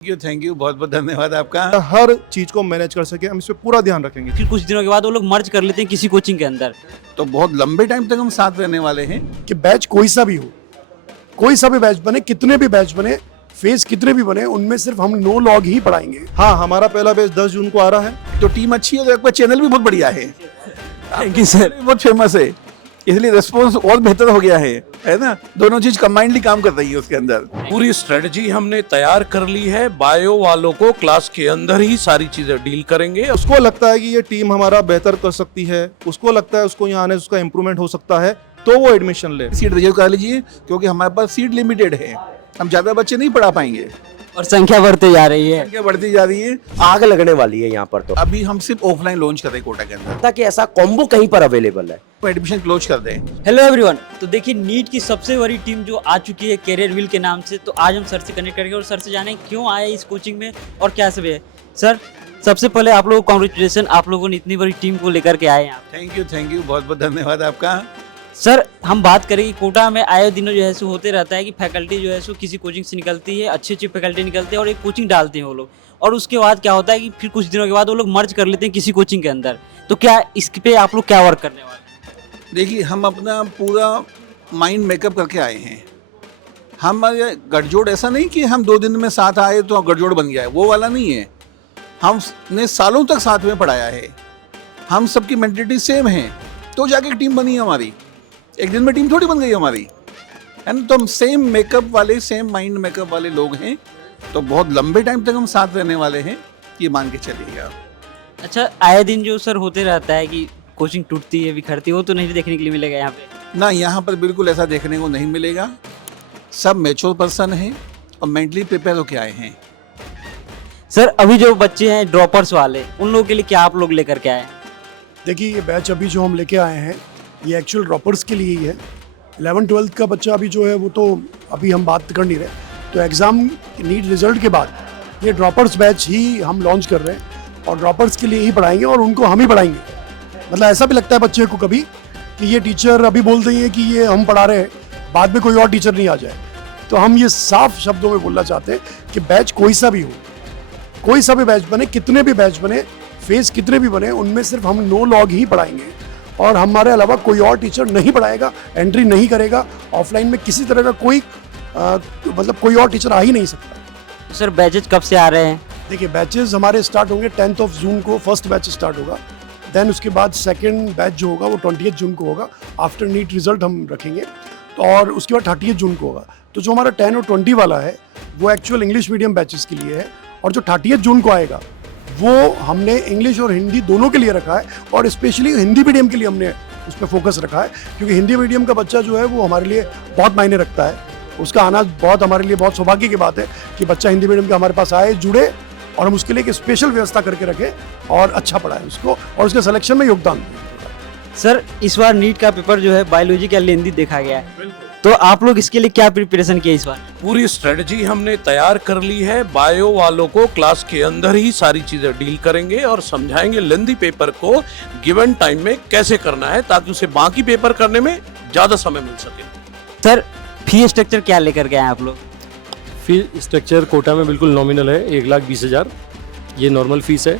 Thank you बहुत बहुत धन्यवाद आपका। हर चीज को मैनेज कर सके हम इस पे पूरा ध्यान रखेंगे। फिर कुछ दिनों के बाद वो लोग मर्ज कर लेते हैं किसी कोचिंग के अंदर। तो बहुत लंबे टाइम तक हम साथ रहने वाले हैं। कि बैच कोई सा भी हो, कोई सा भी बैच बने, कितने भी बैच बने, फेज कितने भी बने, उनमें सिर्फ हम 9 लॉग ही पढ़ाएंगे। हाँ, हमारा पहला बैच 10 जून को आ रहा है। तो टीम अच्छी है तो आपका चैनल भी बहुत बढ़िया है। Thank you sir. बहुत फेमस है, इसलिए रिस्पॉन्स और बेहतर हो गया है ना। दोनों चीज कंबाइंडली काम कर रही है उसके अंदर। पूरी स्ट्रेटजी हमने तैयार कर ली है। बायो वालों को क्लास के अंदर ही सारी चीजें डील करेंगे। उसको लगता है कि ये टीम हमारा बेहतर कर सकती है, उसको लगता है उसको यहाँ आने से उसका इम्प्रूवमेंट हो सकता है, तो वो एडमिशन ले। सीट रिजर्व कर लीजिए, क्योंकि हमारे पास सीट लिमिटेड है, हम ज्यादा बच्चे नहीं पढ़ा पाएंगे। और संख्या बढ़ते जा रही है। संख्या बढ़ती जा रही है। आग लगने वाली है यहाँ पर। तो अभी हम सिर्फ ऑफलाइन लॉन्च कर रहे हैं कोटा के अंदर, ताकि ऐसा कॉम्बो कहीं पर अवेलेबल है, तो एडमिशन क्लोज कर दें। हेलो एवरीवन, तो देखिए नीट की सबसे बड़ी टीम जो आ चुकी है कैरियर व्हील के नाम से। तो आज हम सर से कनेक्ट करेंगे और सर से जानेंगे क्यों आए इस कोचिंग में और क्या सब है। सर सबसे पहले आप लोगों को कॉन्ग्रेचुलेसन, आप लोगों ने इतनी बड़ी टीम को लेकर के आए हैं। थैंक यू बहुत बहुत धन्यवाद आपका। सर हम बात करें कि कोटा में आए दिनों जो है सो होते रहता है कि फैकल्टी जो है सो किसी कोचिंग से निकलती है, अच्छी अच्छी फैकल्टी निकलती है और एक कोचिंग डालते हैं वो लोग, और उसके बाद क्या होता है कि फिर कुछ दिनों के बाद वो लोग मर्ज कर लेते हैं किसी कोचिंग के अंदर। तो क्या इस पे आप लोग क्या वर्क करने वाले हैं? देखिए, हम अपना पूरा माइंड मेकअप करके आए हैं। हमारे गठजोड़ ऐसा नहीं कि हम 2 दिन में साथ आए तो गठजोड़ बन गया है, वो वाला नहीं है। हमने सालों तक साथ में पढ़ाया है, हम सबकी मेंटेलिटी सेम है, तो जाके एक टीम बनी है हमारी। एक दिन में टीम थोड़ी बन गई हमारी, है ना। तो हम सेम मेकअप वाले, सेम माइंड मेकअप वाले लोग हैं, तो बहुत लंबे टाइम तक हम साथ रहने वाले हैं, ये मान के चलिएगा। अच्छा, आए दिन जो सर होते रहता है कि कोचिंग टूटती है, बिखरती है, वो तो नहीं देखने के लिए मिलेगा यहाँ पे ना। यहाँ पर बिल्कुल ऐसा देखने को नहीं मिलेगा। सब मैच्योर पर्सन हैं और मेंटली प्रिपेयर होके आए हैं। सर अभी जो बच्चे हैं ड्रॉपर्स वाले, उन लोगों के लिए क्या आप लोग लेकर के आए हैं? देखिए, ये बैच अभी जो हम लेके आए हैं ये एक्चुअल ड्रॉपर्स के लिए ही है। 11-12 का बच्चा अभी जो है वो तो अभी हम बात कर नहीं रहे। तो एग्ज़ाम नीट रिजल्ट के बाद ये ड्रॉपर्स बैच ही हम लॉन्च कर रहे हैं और ड्रॉपर्स के लिए ही पढ़ाएंगे और उनको हम ही पढ़ाएंगे। मतलब ऐसा भी लगता है बच्चे को कभी कि ये टीचर अभी बोल रही है कि ये हम पढ़ा रहे हैं, बाद में कोई और टीचर नहीं आ जाए। तो हम ये साफ शब्दों में बोलना चाहते हैं कि बैच कोई सा भी हो, कोई सा भी बैच बने, कितने भी बैच बने, फेज कितने भी बने, उनमें सिर्फ हम 9 लॉग ही पढ़ाएंगे और हमारे अलावा कोई और टीचर नहीं पढ़ाएगा, एंट्री नहीं करेगा। ऑफलाइन में किसी तरह का कोई मतलब कोई और टीचर आ ही नहीं सकता। सर बैचेज कब से आ रहे हैं? देखिए, बैचेस हमारे स्टार्ट होंगे 10th ऑफ जून को, फर्स्ट बैच स्टार्ट होगा। देन उसके बाद सेकंड बैच जो होगा वो 20th जून को होगा। आफ्टर नीट रिजल्ट हम रखेंगे तो, और उसके बाद 30th जून को होगा। तो जो हमारा 10 और 20 वाला है वो एक्चुअल इंग्लिश मीडियम बैचेस के लिए है, और जो 30th जून को आएगा वो हमने इंग्लिश और हिंदी दोनों के लिए रखा है, और स्पेशली हिंदी मीडियम के लिए हमने उस पर फोकस रखा है, क्योंकि हिंदी मीडियम का बच्चा जो है वो हमारे लिए बहुत मायने रखता है। उसका आना बहुत हमारे लिए बहुत सौभाग्य की बात है कि बच्चा हिंदी मीडियम का हमारे पास आए, जुड़े, और हम उसके लिए एक स्पेशल व्यवस्था करके रखें और अच्छा पढ़ाएं उसको और उसके सिलेक्शन में योगदान दें। सर इस बार नीट का पेपर जो है बायोलॉजी का लेंदी देखा गया है, तो आप लोग इसके लिए क्या प्रिपरेशन किया इस बार? पूरी स्ट्रेटजी हमने तैयार कर ली है। बायो वालों को क्लास के अंदर ही सारी चीजें डील करेंगे और समझाएंगे लेंदी पेपर को गिवन टाइम में कैसे करना है, ताकि उसे बाकी पेपर करने में ज्यादा समय मिल सके। सर फी स्ट्रक्चर क्या लेकर के आए आप लोग? फी स्ट्रक्चर कोटा में बिल्कुल नॉमिनल है, 1,20,000 ये नॉर्मल फीस है,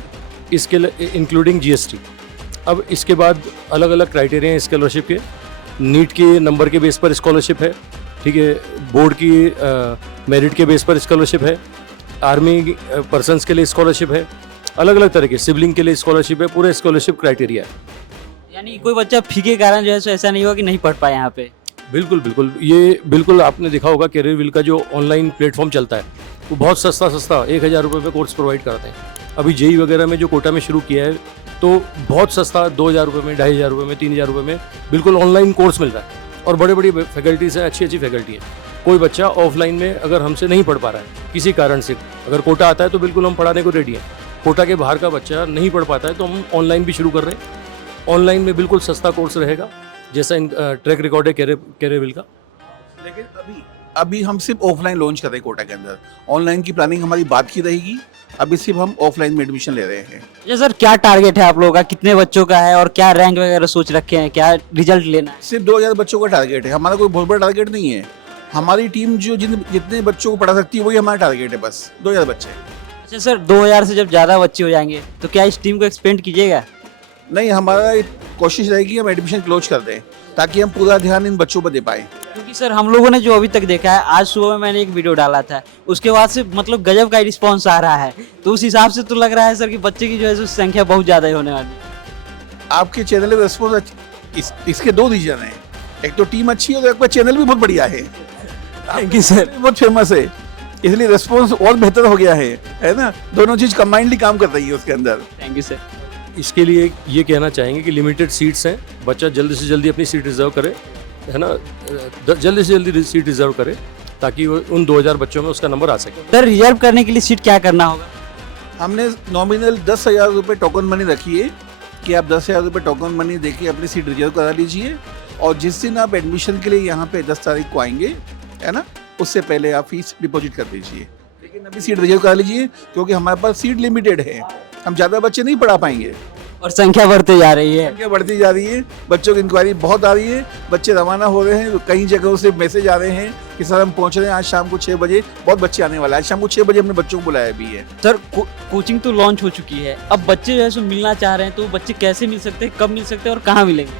इसके इंक्लूडिंग GST। अब इसके बाद अलग अलग क्राइटेरिया हैं स्कॉलरशिप के। नीट के नंबर के बेस पर स्कॉलरशिप है, ठीक है, बोर्ड की मेरिट के बेस पर स्कॉलरशिप है, आर्मी पर्सन्स के लिए स्कॉलरशिप है, अलग अलग तरह के सिबलिंग के लिए स्कॉलरशिप है, पूरे स्कॉलरशिप क्राइटेरिया है। यानी कोई बच्चा फी के कारण जो है सो ऐसा नहीं होगा कि नहीं पढ़ पाए यहाँ पे? बिल्कुल बिल्कुल, ये बिल्कुल आपने देखा होगा कैरियर व्हील का जो ऑनलाइन प्लेटफॉर्म चलता है वो बहुत सस्ता 1,000 रुपये में कोर्स प्रोवाइड करते हैं। अभी JEE वगैरह में जो कोटा में शुरू किया है तो बहुत सस्ता 2,000 रुपये में, 2,500 रुपये में, 3,000 रुपये में बिल्कुल ऑनलाइन कोर्स मिल रहा है, और बड़े बड़ी फैकल्टीज हैं, अच्छी अच्छी फैकल्टी है। कोई बच्चा ऑफलाइन में अगर हमसे नहीं पढ़ पा रहा है किसी कारण से, अगर कोटा आता है तो बिल्कुल हम पढ़ाने को रेडी हैं। कोटा के बाहर का बच्चा नहीं पढ़ पाता है तो हम ऑनलाइन भी शुरू कर रहे हैं। ऑनलाइन में बिल्कुल सस्ता कोर्स रहेगा, जैसा ट्रैक रिकॉर्ड है कैरियर व्हील का। लेकिन अभी हम सिर्फ ऑफलाइन लॉन्च कर रहे हैं कोटा के अंदर। ऑनलाइन की प्लानिंग हमारी बाद की रहेगी, अभी सिर्फ हम ऑफलाइन में एडमिशन ले रहे हैं। अच्छा सर, क्या टारगेट है आप लोगों का, कितने बच्चों का है और क्या रैंक वगैरह सोच रखे हैं, क्या रिजल्ट लेना है? सिर्फ 2,000 बच्चों का टारगेट है हमारा, कोई बहुत बड़ा टारगेट नहीं है। हमारी टीम जो जितने बच्चों को पढ़ा सकती है वही हमारा टारगेट है, बस 2000 बच्चे। अच्छा सर, 2000 से जब ज़्यादा बच्चे हो जाएंगे तो क्या इस टीम को एक्सपेंड कीजिएगा? नहीं, हमारा कोशिश रहेगी हम एडमिशन क्लोज कर दें ताकि हम पूरा ध्यान इन बच्चों पर दे पाए। क्योंकि सर हम लोगों ने जो अभी तक देखा है, आज सुबह में मैंने एक वीडियो डाला था, उसके बाद से मतलब गजब का रिस्पॉन्स आ रहा है, तो उस हिसाब से तो लग रहा है सर कि बच्चे की जो है सो संख्या बहुत ज़्यादा ही होने वाली है। आपके चैनल का रिस्पॉन्स इसके 2 रीजन हैं, एक तो टीम अच्छी है और एक पर चैनल भी बहुत बढ़िया है, थैंक यू सर। बहुत फेमस है, इसलिए रिस्पॉन्स और बेहतर हो गया है ना। दोनों चीज कंबाइंडली काम कर रही है उसके अंदर। Thank you sir. इसके लिए ये कहना चाहेंगे कि लिमिटेड सीट्स हैं, बच्चा जल्दी से जल्दी अपनी सीट रिजर्व करे, है ना, जल्दी से जल्दी सीट रिजर्व करे ताकि वो उन 2000 बच्चों में उसका नंबर आ सके। सर रिजर्व करने के लिए सीट क्या करना होगा? हमने नॉमिनल 10,000 रुपये टोकन मनी रखी है कि आप 10,000 रुपये टोकन मनी देके अपनी सीट रिजर्व करा लीजिए, और जिस दिन आप एडमिशन के लिए यहाँ पे 10 तारीख को आएंगे, है ना, उससे पहले आप फीस डिपॉजिट कर दीजिए। लेकिन अभी सीट रिजर्व करा लीजिए क्योंकि हमारे पास सीट लिमिटेड है, हम ज़्यादा बच्चे नहीं पढ़ा पाएंगे और संख्या बढ़ते जा रही है। संख्या बढ़ती जा रही है, बच्चों की इंक्वायरी बहुत आ रही है, बच्चे रवाना हो रहे हैं, कई जगहों से मैसेज आ रहे हैं कि सर हम पहुंच रहे हैं आज शाम को 6 बजे, बहुत बच्चे आने वाले हैं। आज शाम को 6 बजे हमने बच्चों को बुलाया भी है। सर कोचिंग तो लॉन्च हो चुकी है, अब बच्चे जो है सो मिलना चाह रहे हैं, तो बच्चे कैसे मिल सकते हैं, कब मिल सकते हैं और कहाँ मिलेंगे?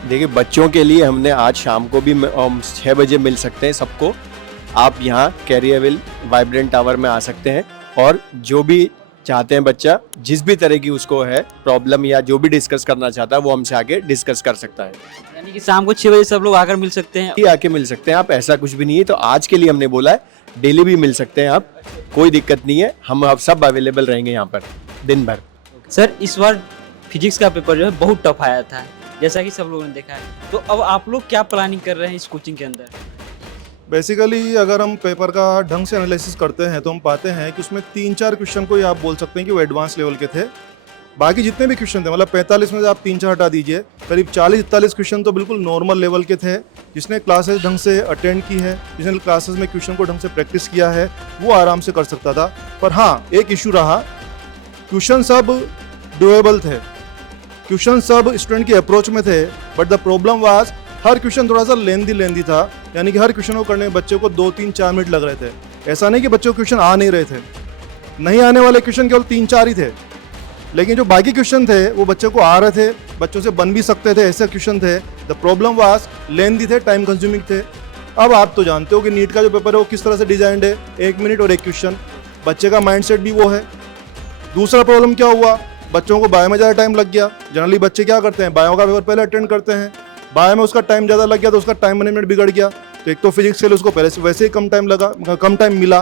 देखिए, बच्चों के लिए हमने आज शाम को भी 6 बजे मिल सकते हैं सबको। आप यहाँ कैरियरविल वाइब्रेंट टावर में आ सकते हैं, और जो भी चाहते हैं बच्चा, जिस भी तरह की उसको है प्रॉब्लम या जो भी डिस्कस करना चाहता है वो हमसे आके डिस्कस कर सकता है। यानी कि शाम को 6 बजे सब लोग आकर मिल सकते हैं? ये आके मिल सकते हैं आप, ऐसा कुछ भी नहीं है। तो आज के लिए हमने बोला है डेली भी मिल सकते हैं आप, कोई दिक्कत नहीं है, हम आप सब अवेलेबल रहेंगे यहाँ पर दिन भर। सर इस बार फिजिक्स का पेपर जो है बहुत टफ आया था, जैसा कि सब लोगों ने देखा है, तो अब आप लोग क्या प्लानिंग कर रहे हैं इस कोचिंग के अंदर? बेसिकली अगर हम पेपर का ढंग से एनालिसिस करते हैं तो हम पाते हैं कि उसमें 3-4 क्वेश्चन को ही आप बोल सकते हैं कि वो एडवांस लेवल के थे। बाकी जितने भी क्वेश्चन थे, मतलब 45 में से आप 3-4 हटा दीजिए, करीब 40-41 क्वेश्चन तो बिल्कुल नॉर्मल लेवल के थे। जिसने क्लासेस ढंग से अटेंड की है, जिसने क्लासेस में क्वेश्चन को ढंग से प्रैक्टिस किया है, वो आराम से कर सकता था। पर हाँ, एक इशू रहा, क्वेश्चन सब डुएबल थे, क्वेश्चन सब स्टूडेंट की अप्रोच में थे, but the problem was her question थोड़ा सा लेंदी था, यानी कि हर क्वेश्चन को करने में बच्चे को 2-3-4 मिनट लग रहे थे। ऐसा नहीं कि बच्चों को क्वेश्चन आ नहीं रहे थे, नहीं आने वाले क्वेश्चन केवल 3-4 ही थे, लेकिन जो बाकी क्वेश्चन थे वो बच्चों को आ रहे थे, बच्चों से बन भी सकते थे, ऐसे क्वेश्चन थे। द प्रॉब्लम वाज लेंदी थे, टाइम कंज्यूमिंग थे। अब आप तो जानते हो कि नीट का जो पेपर है वो किस तरह से डिजाइंड है, 1 मिनट और 1 क्वेश्चन, बच्चे का माइंडसेट भी वो है। दूसरा प्रॉब्लम क्या हुआ, बच्चों को बायो में ज़्यादा टाइम लग गया। जनरली बच्चे क्या करते हैं, बायो का पेपर पहले अटेंड करते हैं, बायो में उसका टाइम ज़्यादा लग गया तो उसका टाइम मैनेजमेंट बिगड़ गया। तो एक तो फिजिक्स के लिए उसको पहले से वैसे ही कम टाइम मिला।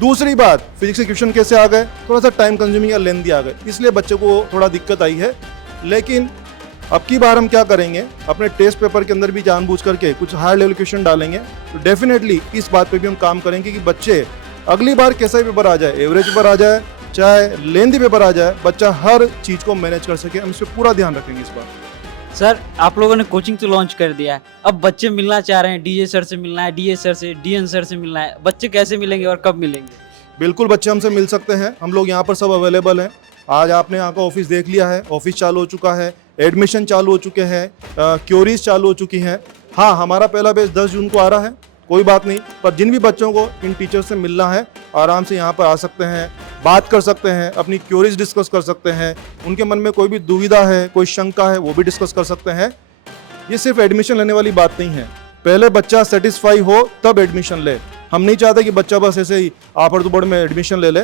दूसरी बात, फिजिक्स के क्वेश्चन कैसे आ गए, थोड़ा सा टाइम कंज्यूमिंग या लेंदी आ गए, इसलिए बच्चे को थोड़ा दिक्कत आई है। लेकिन अब की बार हम क्या करेंगे, अपने टेस्ट पेपर के अंदर भी जानबूझ करके कुछ हायर लेवल क्वेश्चन डालेंगे। तो डेफिनेटली इस बात पे भी हम काम करेंगे कि बच्चे अगली बार कैसा भी पेपर आ जाए, एवरेज पेपर आ जाए चाहे लेंदी पेपर आ जाए, बच्चा हर चीज़ को मैनेज कर सके। हम इस पर पूरा ध्यान रखेंगे इस बार। सर आप लोगों ने कोचिंग तो लॉन्च कर दिया है, अब बच्चे मिलना चाह रहे हैं, डीजे सर से मिलना है, डीए सर से, डीएन सर से मिलना है, बच्चे कैसे मिलेंगे और कब मिलेंगे? बिल्कुल बच्चे हमसे मिल सकते हैं, हम लोग यहाँ पर सब अवेलेबल हैं। आज आपने यहाँ का ऑफिस देख लिया है, ऑफिस चालू हो चुका है, एडमिशन चालू हो चुके हैं, क्यूरीज चालू हो चुकी हैं। हाँ, हमारा पहला बैच 10 जून को आ रहा है, कोई बात नहीं, पर जिन भी बच्चों को इन टीचर से मिलना है आराम से यहाँ पर आ सकते हैं, बात कर सकते हैं, अपनी क्यूरीज डिस्कस कर सकते हैं, उनके मन में कोई भी दुविधा है, कोई शंका है, वो भी डिस्कस कर सकते हैं। ये सिर्फ एडमिशन लेने वाली बात नहीं है, पहले बच्चा सेटिस्फाई हो तब एडमिशन ले। हम नहीं चाहते कि बच्चा बस ऐसे ही आपड़ दुबड़ में एडमिशन ले ले।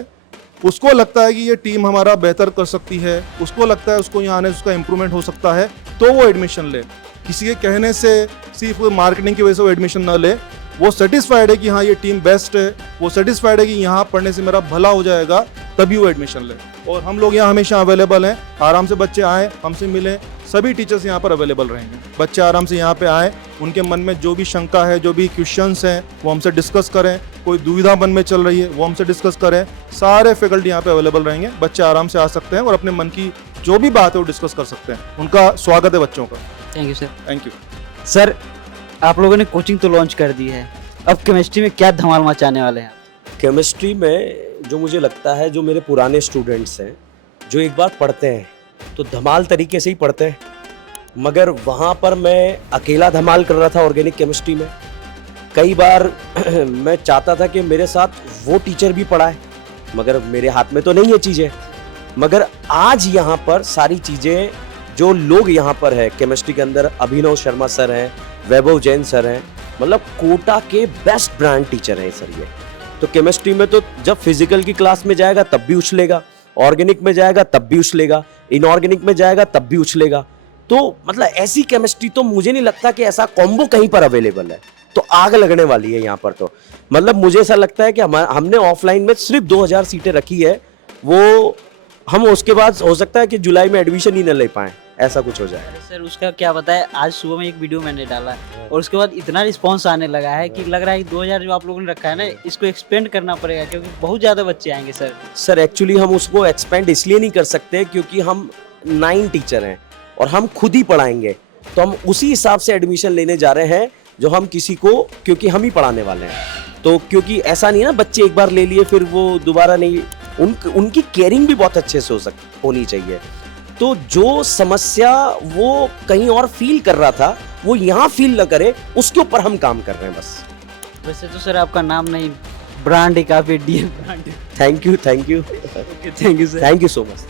उसको लगता है कि ये टीम हमारा बेहतर कर सकती है, उसको लगता है उसको यहाँ आने से उसका इम्प्रूवमेंट हो सकता है, तो वो एडमिशन ले। किसी के कहने से, सिर्फ मार्केटिंग की वजह से वो एडमिशन ना ले। वो सेटिस्फाइड है कि हाँ ये टीम बेस्ट है, वो सेटिस्फाइड है कि यहाँ पढ़ने से मेरा भला हो जाएगा, तभी वो एडमिशन ले। और हम लोग यहाँ हमेशा अवेलेबल हैं, आराम से बच्चे आएँ, हमसे मिलें, सभी टीचर्स यहाँ पर अवेलेबल रहेंगे। बच्चे आराम से यहाँ पे आएँ, उनके मन में जो भी शंका है, जो भी क्वेश्चंस हैं, वो हमसे डिस्कस करें, कोई दुविधा मन में चल रही है वो हमसे डिस्कस करें। सारे फैकल्टी यहाँ पे अवेलेबल रहेंगे, बच्चे आराम से आ सकते हैं और अपने मन की जो भी बात है वो डिस्कस कर सकते हैं। उनका स्वागत है बच्चों का। Thank you sir. Thank you sir, आप लोगों ने कोचिंग तो लॉन्च कर दी है, अब केमिस्ट्री में क्या धमाल मचाने वाले हैं? केमिस्ट्री में जो मुझे लगता है, जो मेरे पुराने स्टूडेंट्स हैं, जो एक बार पढ़ते हैं तो धमाल तरीके से ही पढ़ते हैं, मगर वहाँ पर मैं अकेला धमाल कर रहा था ऑर्गेनिक केमिस्ट्री में। कई बार मैं चाहता था कि मेरे साथ वो टीचर भी पढ़ाए, मगर मेरे हाथ में तो नहीं है चीज़ें। मगर आज यहाँ पर सारी चीज़ें, जो लोग यहाँ पर है केमिस्ट्री के अंदर, अभिनव शर्मा सर हैं, वैभव जैन सर हैं, मतलब कोटा के बेस्ट ब्रांड टीचर हैं सर ये। तो केमिस्ट्री में तो जब फिजिकल की क्लास में जाएगा तब भी उछलेगा, ऑर्गेनिक में जाएगा तब भी उछलेगा, इनऑर्गेनिक में जाएगा तब भी उछलेगा। तो मतलब ऐसी केमिस्ट्री तो मुझे नहीं लगता कि ऐसा कॉम्बो कहीं पर अवेलेबल है। तो आग लगने वाली है यहाँ पर। तो मतलब मुझे ऐसा लगता है कि हमने ऑफलाइन में सिर्फ 2000 सीटें रखी है, वो हम उसके बाद हो सकता है कि जुलाई में एडमिशन ही न ले पाएँ, ऐसा कुछ हो जाए। सर उसका क्या बताए, आज सुबह में एक वीडियो मैंने डाला और उसके बाद इतना रिस्पांस आने लगा है कि लग रहा है कि 2000 जो आप लोगों ने रखा है ना, इसको एक्सपेंड करना पड़ेगा क्योंकि बहुत ज़्यादा बच्चे आएंगे सर। सर एक्चुअली हम उसको एक्सपेंड इसलिए नहीं कर सकते क्योंकि हम 9 टीचर हैं और हम खुद ही पढ़ाएंगे, तो हम उसी हिसाब से एडमिशन लेने जा रहे हैं जो हम किसी को, क्योंकि हम ही पढ़ाने वाले हैं। तो क्योंकि ऐसा नहीं है ना, बच्चे एक बार ले लिए फिर वो दोबारा नहीं, उनकी केयरिंग भी बहुत अच्छे से होनी चाहिए। तो जो समस्या वो कहीं और फील कर रहा था वो यहाँ फील न करे, उसके ऊपर हम काम कर रहे हैं बस। वैसे तो सर आपका नाम नहीं, ब्रांड है काफ़ी, DM brand. Thank you thank you sir. Thank you so much.